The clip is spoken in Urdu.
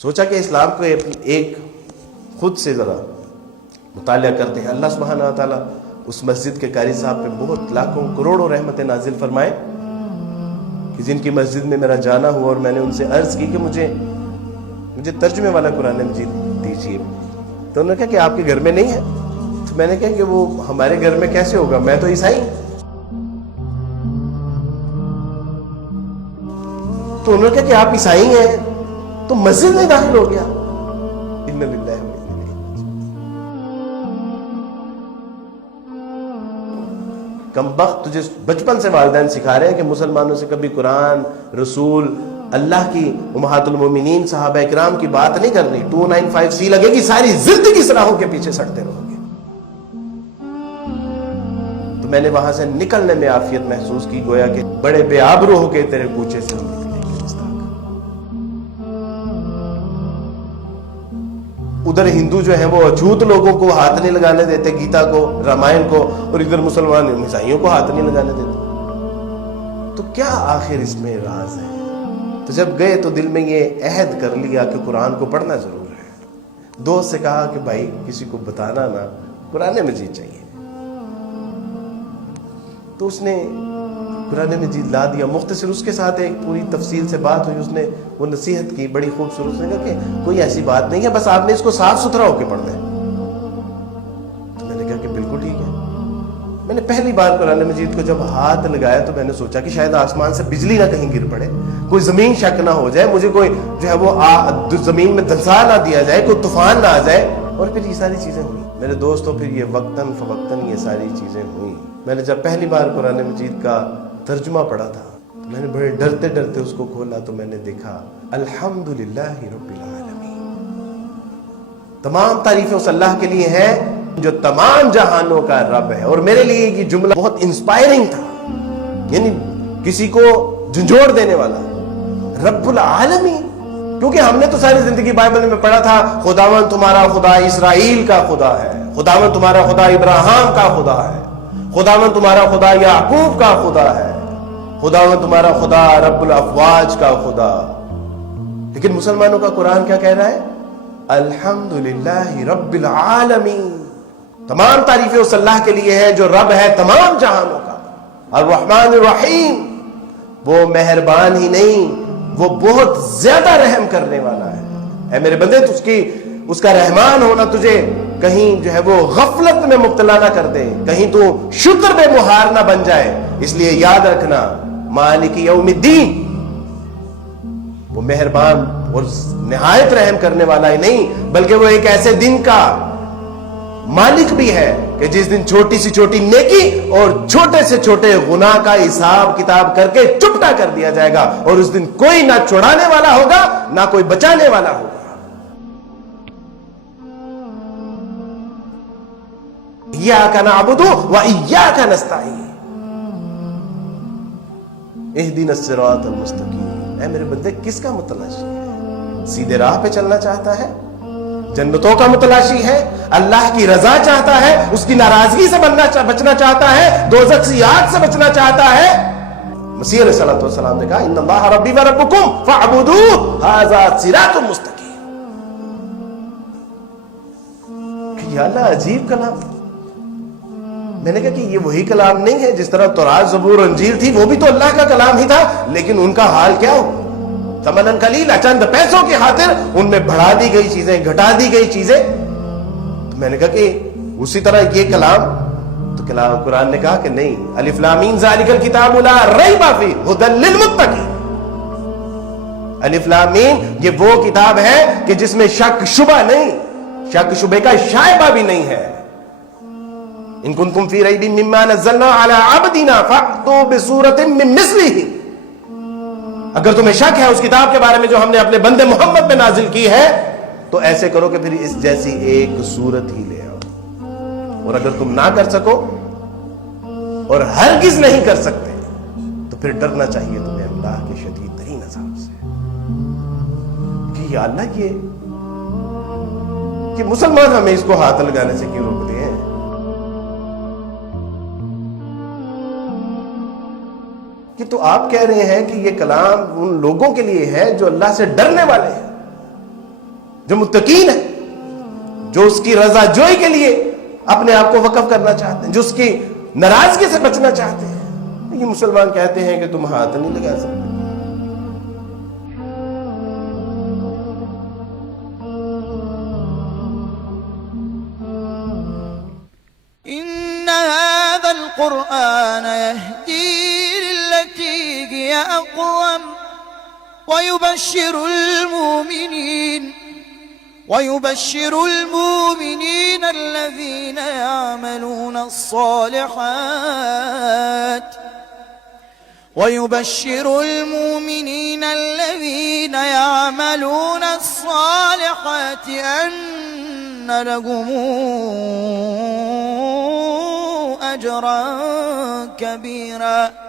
سوچا کہ اسلام کو ایک خود سے ذرا مطالعہ کرتے ہیں. اللہ سبحانہ و تعالیٰ اس مسجد کے قاری صاحب پہ بہت لاکھوں کروڑوں رحمتیں نازل فرمائے کہ جن کی مسجد میں میرا جانا ہوا اور میں نے ان سے عرض کی کہ مجھے ترجمے والا قرآن مجید دیجیے. تو انہوں نے کہا کہ آپ کے گھر میں نہیں ہے. تو میں نے کہا کہ وہ ہمارے گھر میں کیسے ہوگا, میں تو عیسائی ہوں. تو انہوں نے کہا کہ آپ عیسائی ہیں تو مسجد میں داخل ہو گیا. اِنَّ لِلَّهِ وَإِنَّا إِلَيْهِ راجعون. کم بخت تجھے بچپن سے والدین سکھا رہے ہیں کہ مسلمانوں سے کبھی قرآن, رسول, اللہ کی امہات المومنین صحابہ اکرام کی بات نہیں کرنی. 295C لگے گی, ساری زندگی سلاحوں کے پیچھے سڑتے رہو گے. تو میں نے وہاں سے نکلنے میں عافیت محسوس کی, گویا کہ بڑے بے آبرو ہو کے تیرے کوچے سے ہم نکلیں گے. ادھر ہندو جو ہیں وہ اچھوت لوگوں کو ہاتھ نہیں لگانے دیتے, گیتا کو, رامائن کو, اور ادھر مسلمان عیسائیوں کو ہاتھ نہیں لگانے دیتے. تو کیا آخر اس میں راز ہے؟ تو جب گئے تو دل میں یہ عہد کر لیا کہ قرآن کو پڑھنا ضرور ہے. دوست سے کہا کہ بھائی کسی کو بتانا نا, قرآن مجید چاہیے. تو اس نے قرآن مجید لا دیا. مختصر اس کے ساتھ ایک پوری تفصیل سے بات ہوئی. اس نے وہ نصیحت کی بڑی خوبصورت. اس نے کہا کہ کوئی ایسی بات نہیں ہے, بس آپ نے اس کو صاف ستھرا ہو کے پڑھنا ہے. تو میں نے کہا کہ بالکل ٹھیک ہے. میں نے پہلی بار قرآن مجید کو جب ہاتھ لگایا تو میں نے سوچا کہ شاید آسمان سے بجلی نہ کہیں گر پڑے, کوئی زمین شک نہ ہو جائے, مجھے کوئی جو ہے وہ زمین میں دھنسا نہ دیا جائے, کوئی طوفان نہ آ جائے. اور پھر یہ ساری چیزیں ہوئی میرے دوستوں. پھر یہ وقتاً فوقتاً یہ ساری چیزیں ہوئیں. میں نے جب پہلی بار قرآن مجید کا ترجمہ پڑھا تھا تو میں نے بڑے ڈرتے ڈرتے اس کو کھولا تو میں نے دیکھا الحمدللہ رب العالمین. تمام تعریفیں اس اللہ کے لیے ہیں جو تمام جہانوں کا رب ہے. اور میرے لیے یہ جملہ بہت انسپائرنگ تھا, یعنی کسی کو جھنجھوڑ دینے والا. رب العالمین, کیونکہ ہم نے تو ساری زندگی بائبل میں پڑھا تھا خداوند تمہارا خدا اسرائیل کا خدا ہے, خداوند تمہارا خدا ابراہیم کا خدا ہے, خداوند تمہارا خدا یعقوب کا خدا ہے, خداوند تمہارا خدا رب الافواج کا خدا. لیکن مسلمانوں کا قرآن کیا کہہ رہا ہے؟ الحمدللہ رب العالمین. تمام تعریفیں اس اللہ کے لیے ہے جو رب ہے تمام جہانوں کا. الرحمن الرحیم, وہ مہربان ہی نہیں, وہ بہت زیادہ رحم کرنے والا ہے. اے میرے بندے, اس کا رحمان ہونا تجھے کہیں جو ہے وہ غفلت میں مبتلا نہ کر دے, کہیں تو شکر بے مہار نہ بن جائے. اس لیے یاد رکھنا مالک یوم الدین, وہ مہربان اور نہایت رحم کرنے والا ہی نہیں بلکہ وہ ایک ایسے دن کا مالک بھی ہے کہ جس دن چھوٹی سی چھوٹی نیکی اور چھوٹے سے چھوٹے گناہ کا حساب کتاب کر کے چپٹا کر دیا جائے گا, اور اس دن کوئی نہ چھڑانے والا ہوگا نہ کوئی بچانے والا ہوگا. ایاک نعبد و ایاک نستعین اہدنا الصراط المستقیم. اے میرے بندے, کس کا متلاشی ہے؟ سیدھے راہ پہ چلنا چاہتا ہے, جنتوں کا متلاشی ہے, اللہ کی رضا چاہتا ہے, اس کی ناراضگی سے بچنا چاہتا ہے, دوزخ کی آگ سے بچنا چاہتا ہے. مسیح علیہ الصلوۃ والسلام نے کہا ان اللہ ربی و ربکم فاعبدوہ ھذا صراط مستقیم. کہ یا اللہ عجیب کلام. میں نے کہا کہ یہ وہی کلام نہیں ہے جس طرح تورات, زبور, انجیل تھی, وہ بھی تو اللہ کا کلام ہی تھا, لیکن ان کا حال کیا ہو؟ ثمنن قلیلا, چند پیسوں کی خاطر ان میں بڑھا دی گئی چیزیں, گھٹا دی گئی چیزیں. تو میں نے کہا کہ اسی طرح یہ کلام, تو کلام قرآن نے کہا کہ نہیں, الف لام میم ذالک الکتاب لا ریب فیہ ھدی للمتقین. الف لام میم یہ وہ کتاب ہے کہ جس میں شک شبہ نہیں, شک شبے کا شائبہ بھی نہیں ہے. ان کنتم فی ریب مما نزلنا علی عبدنا فأتوا بسورۃ من مثلہ. اگر تمہیں شک ہے اس کتاب کے بارے میں جو ہم نے اپنے بندے محمد پہ نازل کی ہے, تو ایسے کرو کہ پھر اس جیسی ایک صورت ہی لے آؤ. اور اگر تم نہ کر سکو اور ہرگز نہیں کر سکتے تو پھر ڈرنا چاہیے تمہیں اللہ کے شدید ترین عذاب سے. کہ یا اللہ, یہ مسلمان ہمیں اس کو ہاتھ لگانے سے کیوں روکتے ہیں؟ کہ تو آپ کہہ رہے ہیں کہ یہ کلام ان لوگوں کے لیے ہے جو اللہ سے ڈرنے والے ہیں. جو متقین ہیں، جو اس کی رضا جوئی کے لیے اپنے آپ کو وقف کرنا چاہتے ہیں، جو اس کی ناراضگی سے بچنا چاہتے ہیں، یہ مسلمان کہتے ہیں کہ تم ہاتھ نہیں لگا سکتے۔ إن هذا القرآن يهدي للتي هي أقوم ويبشر المؤمنين الذين يعملون الصالحات أن لهم أجرا كبيرا